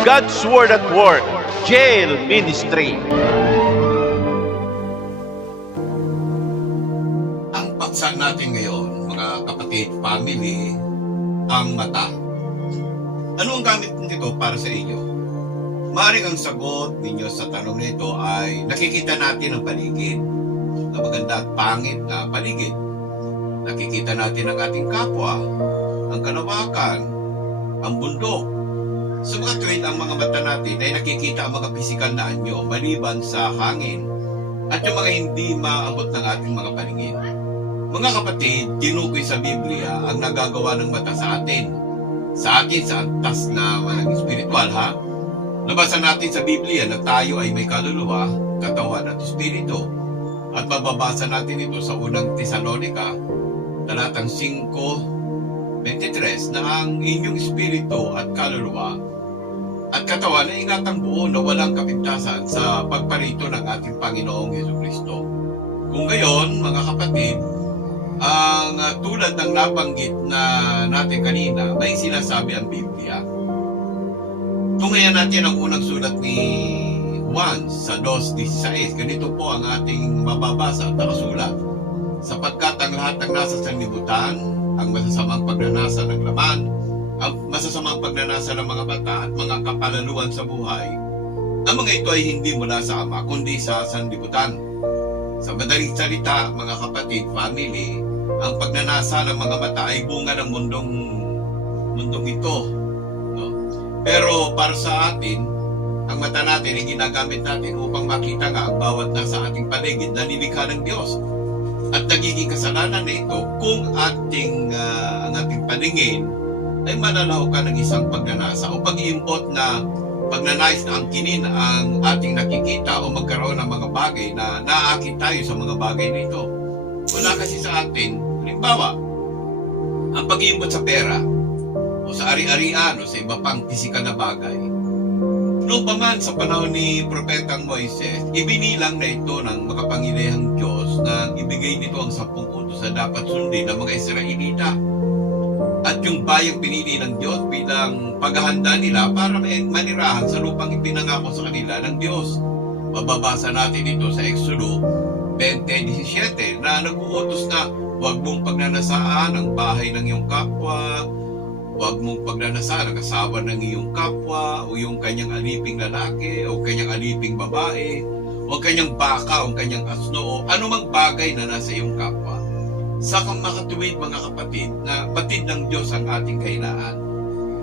God's Word at Work, Jail Ministry. Ang paksa natin ngayon, mga kapatid, family, ang mata. Ano ang gamit nito para sa inyo? Maring ang sagot ninyo sa tanong nito ay nakikita natin ang paligid na maganda at pangit na paligid. Nakikita natin ang ating kapwa, ang kalawakan, ang bundok. Sa mga tuwid ang mga mata natin ay nakikita ang mga pisikal na anyo maliban sa hangin at yung mga hindi maabot ng ating mga paligid. Mga kapatid, tinukoy sa Biblia ang nagagawa ng mata sa atin. Sa atin, sa antas na uh, spiritual, ha? Nabasa natin sa Biblia na tayo ay may kaluluwa, katawan at espiritu. At mababasa natin ito sa unang Tesalonika, talatang 5, 23, na ang inyong espiritu at kaluluwa at katawan ay ingatang buo na walang kapintasan sa pagparito ng ating Panginoong Heso Kristo. Kung gayon, mga kapatid, ang uh, tulad ng nabanggit na natin kanina, may sinasabi ang Biblia. Tungayan natin ang unang sulat ni Juan sa 2.16. Ganito po ang ating mababasa at nakasulat. Sapagkat ang lahat ng nasa sanlibutan, ang masasamang pagnanasa ng laman, ang masasamang pagnanasa ng mga bata at mga kapalaluan sa buhay, ang mga ito ay hindi mula sa Ama, kundi sa sanlibutan. Sa madaling salita, mga kapatid, family, ang pagnanasa ng mga mata ay bunga ng mundong mundong ito. No? Pero para sa atin, ang mata natin ay ginagamit natin upang makita nga ang bawat nasa ating paligid na nilikha ng Diyos. At nagiging kasalanan na ito kung ating, ah, ang ating paningin ay manalahukan ng isang pagnanasa o pag-iimbot na pagnanais na angkinin ang ating nakikita o magkaroon ng mga bagay na naakit tayo sa mga bagay na ito. Wala kasi sa atin, halimbawa, ang pag-iimbot sa pera o sa ari-arian o sa iba pang pisikal na bagay. Noong pa man sa panahon ni Propetang Moises, ibinilang na ito ng makapangyarihang Diyos na ibigay nito ang sampung utos na dapat sundin ng mga Israelita at yung bayang pinili ng Diyos bilang paghahanda nila para manirahan sa lupang ipinangako sa kanila ng Diyos. Mababasa natin ito sa Exodo 20.17 na nag-uutos na huwag mong pagnanasaan ang bahay ng iyong kapwa, huwag mong pagnanasaan ang asawa ng iyong kapwa o yung kanyang aliping lalaki o kanyang aliping babae o kanyang baka o kanyang asno o anumang bagay na nasa iyong kapwa sa makatuwid mga kapatid na batid ng Diyos ang ating kahinaan.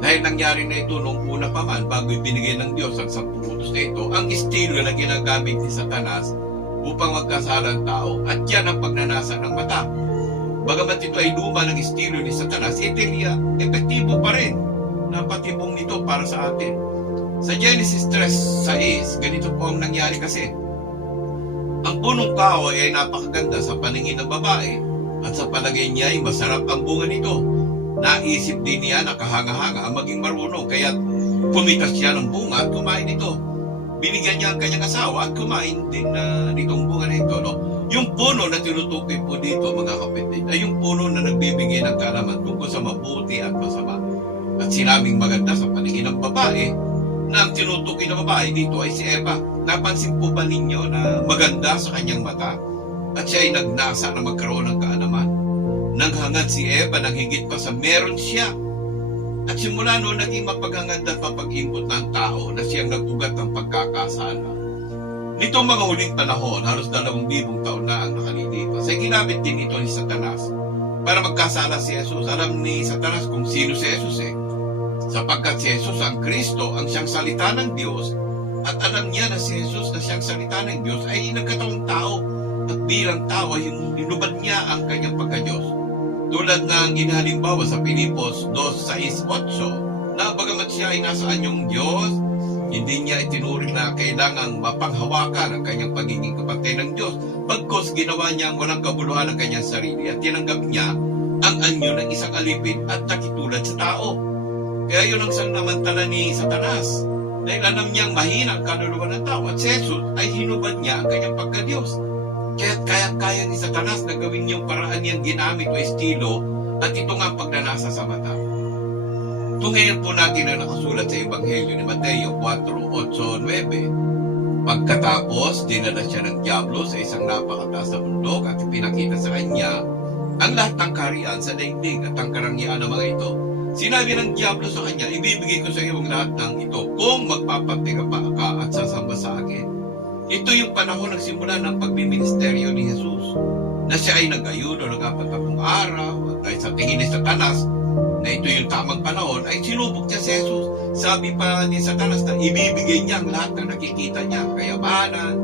Dahil nangyari na ito nung una pa man bago ibinigay ng Diyos ang sampung utos na ito, ang estilo na ginagamit ni Satanas upang magkasala ang tao at yan ang pagnanasa ng mata. Bagamat ito ay luma ng estilo ni Satanas, epektibo epektibo pa rin na patibong nito para sa atin. Sa Genesis 3.6, ganito po ang nangyari kasi. Ang punong kahoy ay napakaganda sa paningin ng babae at sa palagay niya ay masarap ang bunga nito. Naisip din niya na kahanga-hanga ang maging marunong kaya pumitas siya ng bunga at kumain ito. Binigyan niya ang kanyang asawa at kumain din na nitong bunga na ito. No? Yung puno na tinutukoy po dito mga kapatid ay yung puno na nagbibigay ng kaalaman tungkol sa mabuti at masama. At sinabing maganda sa paningin ng babae na ang tinutukoy na babae dito ay si Eva. Napansin po ba ninyo na maganda sa kanyang mata? at siya ay nagnasa na magkaroon ng kaalaman. Nanghangad si Eva ng higit pa sa meron siya. At simula noon naging mapaghangad at mapag-imbot ng tao na siyang nagugat ng pagkakasala. Nitong mga huling panahon, halos dalawang libong taon na ang nakalilipas, ay ginamit din ito ni Satanas para magkasala si Jesus. Alam ni Satanas kung sino si Jesus eh. Sapagkat si Jesus ang Kristo, ang siyang salita ng Diyos, at alam niya na si Jesus na siyang salita ng Diyos ay nagkataong tao at bilang tao ay hinubad niya ang kanyang pagka-Diyos. Tulad ng ginhalimbawa sa Pilipos 2.6.8 na bagamat siya ay nasa anyong Diyos, hindi niya itinuring na kailangang mapanghawakan ang kanyang pagiging kapatid ng Diyos pagkos ginawa niya ang walang kabuluhan ng kanyang sarili at tinanggap niya ang anyo ng isang alipin at nakitulad sa tao. Kaya yun ang sanamantala ni Satanas dahil alam niyang mahina ang kaluluwa ng tao at si Jesus ay hinubad niya ang kanyang pagka-Diyos. Kaya't kaya-kaya ni Satanas na gawin yung paraan niyang ginamit o estilo at ito nga ang pagnanasa sa mata. Tungayan po natin na nakasulat sa Ebanghelyo ni Mateo 4, 8, 9. Pagkatapos, dinala siya ng Diablo sa isang napakataas na bundok at ipinakita sa kanya ang lahat ng kariyan sa daigdig at ang karangyaan ng mga ito. Sinabi ng Diablo sa kanya, ibibigay ko sa iyo ang lahat ng ito kung magpapatiga pa ka at sasamba sa akin. Ito yung panahon ng simula ng pagbiministeryo ni Jesus na siya ay nag-ayuno ng apat na araw at dahil sa tingin ni Satanas na ito yung tamang panahon ay sinubok niya si Jesus. Sabi pa ni Satanas na ibibigay niya ang lahat ng nakikita niya, kayamanan,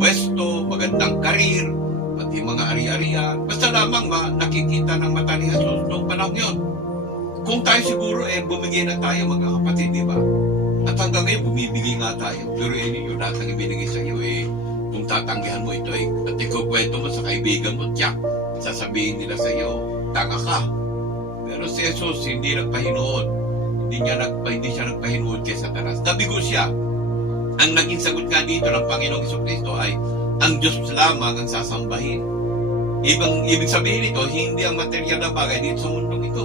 pwesto, magandang karir, pati mga ari-arian. Basta lamang ma, nakikita ng mata ni Jesus noong panahon yun. Kung tayo siguro eh bumigay na tayo mga kapatid, di ba? At hanggang ngayon bumibigay nga tayo. Pero eh, yung lahat ng ibinigay sa iyo eh, kung tatanggihan mo ito eh, at ikukwento mo sa kaibigan mo, tiyak, sasabihin nila sa iyo, tanga ka. Pero si Jesus hindi nagpahinood. Hindi niya nagpa, hindi siya nagpahinood kay Satanas. Nabigo siya. Ang naging sagot nga dito ng Panginoong Iso Kristo ay ang Diyos lamang ang sasambahin. Ibang, ibig sabihin nito, hindi ang material na bagay dito sa mundong ito.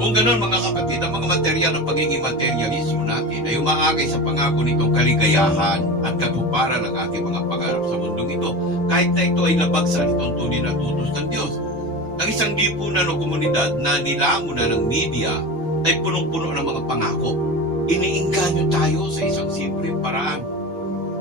Kung ganoon mga kapatid, ang mga material ng pagiging materialismo natin ay umaagay sa pangako nitong kaligayahan at katuparan ng ating mga pangarap sa mundong ito. Kahit na ito ay labag sa itong tunay na tutos ng Diyos. Ang isang lipunan o komunidad na nilamon na ng media ay punong-puno ng mga pangako. Iniinganyo tayo sa isang simple paraan.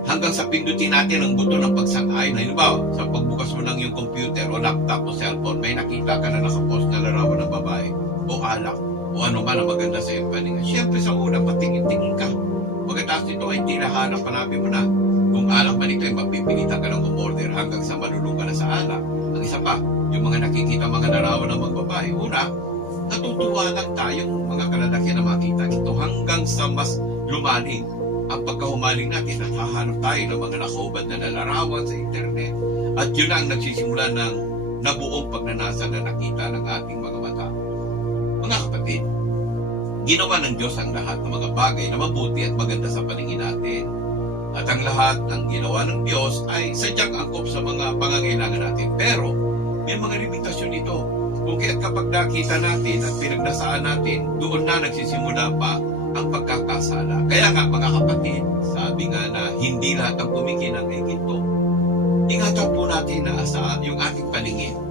Hanggang sa pindutin natin ang buto ng pagsang-ayon. Halimbawa, sa pagbukas mo ng iyong computer o laptop o cellphone, may nakita ka na nakapost na larawan ng babae o alak o ano man ang maganda sa iyong paningin. Siyempre sa una, patingin-tingin ka. Pagkatapos nito ay tinahanap, hanapin mo na. Kung alak man ito ay mapipilitan ka ng umorder hanggang sa malulong ka na sa alak. Ang isa pa, yung mga nakikita mga larawan ng mga babae. Una, natutuwa lang tayong mga kalalaki na makita ito hanggang sa mas lumalim. Ang pagkahumaling natin at hahanap tayo ng mga nakahubad na larawan sa internet. At yun ang nagsisimula ng nabuong pagnanasa na nakita ng ating mga kapatid, ginawa ng Diyos ang lahat ng mga bagay na mabuti at maganda sa paningin natin. At ang lahat ng ginawa ng Diyos ay sadyang angkop sa mga pangangailangan natin. Pero, may mga limitasyon ito. Kung kaya't kapag nakita natin at pinagnasaan natin, doon na nagsisimula pa ang pagkakasala. Kaya nga mga kapatid, sabi nga na hindi lahat ng kumikinang ay ginto. Ingatan po natin na sa yung ating paningin.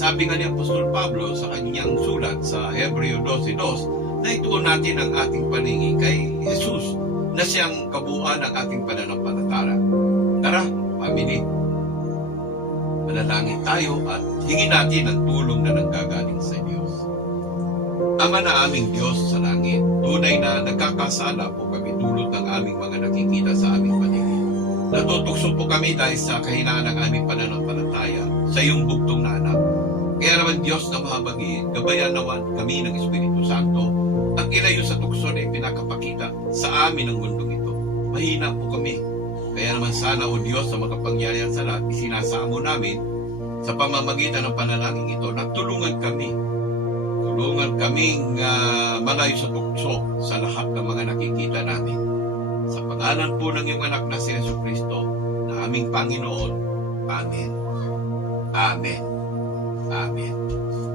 Sabi nga ni Apostol Pablo sa kanyang sulat sa Hebreo 12.2 na ituon natin ang ating paningin kay Jesus na siyang kabuuan ng ating pananampalataya. Tara, pamili. Manalangin tayo at hingin natin ang tulong na nanggagaling sa Diyos. Ama na aming Diyos sa langit, tunay na nagkakasala po kami dulot ng aming mga nakikita sa aming paligid. Natutukso po kami dahil sa kahinaan ng aming pananampalataya sa iyong bugtong na. Kaya naman Diyos na mahabagin, gabayan naman kami ng Espiritu Santo at ilayo sa tukso na ipinakapakita sa amin ng mundong ito. Mahina po kami. Kaya naman sana o Diyos sa makapangyarihan sa lahat, isinasamo namin sa pamamagitan ng panalangin ito na tulungan kami tulungan kaming ah, malayo sa tukso sa lahat ng mga nakikita namin. Sa pangalan po ng iyong anak na si Yesu Kristo, na aming Panginoon. Amen. Amen. Amen.